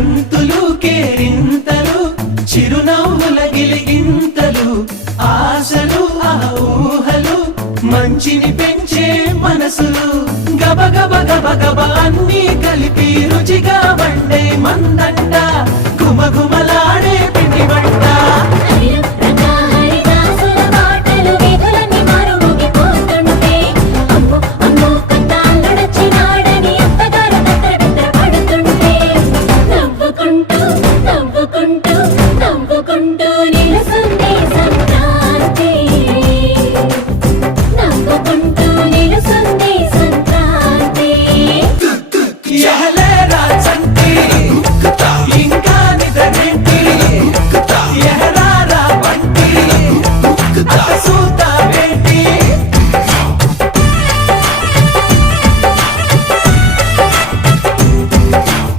గంతులు కేరింతలు చిరునవ్వుల గిలిగింతలు ఆశలు ఆ ఊహలు మంచిని పెంచే మనసులు గబ గబ గబ గబ అన్నీ కలిపి రుచిగా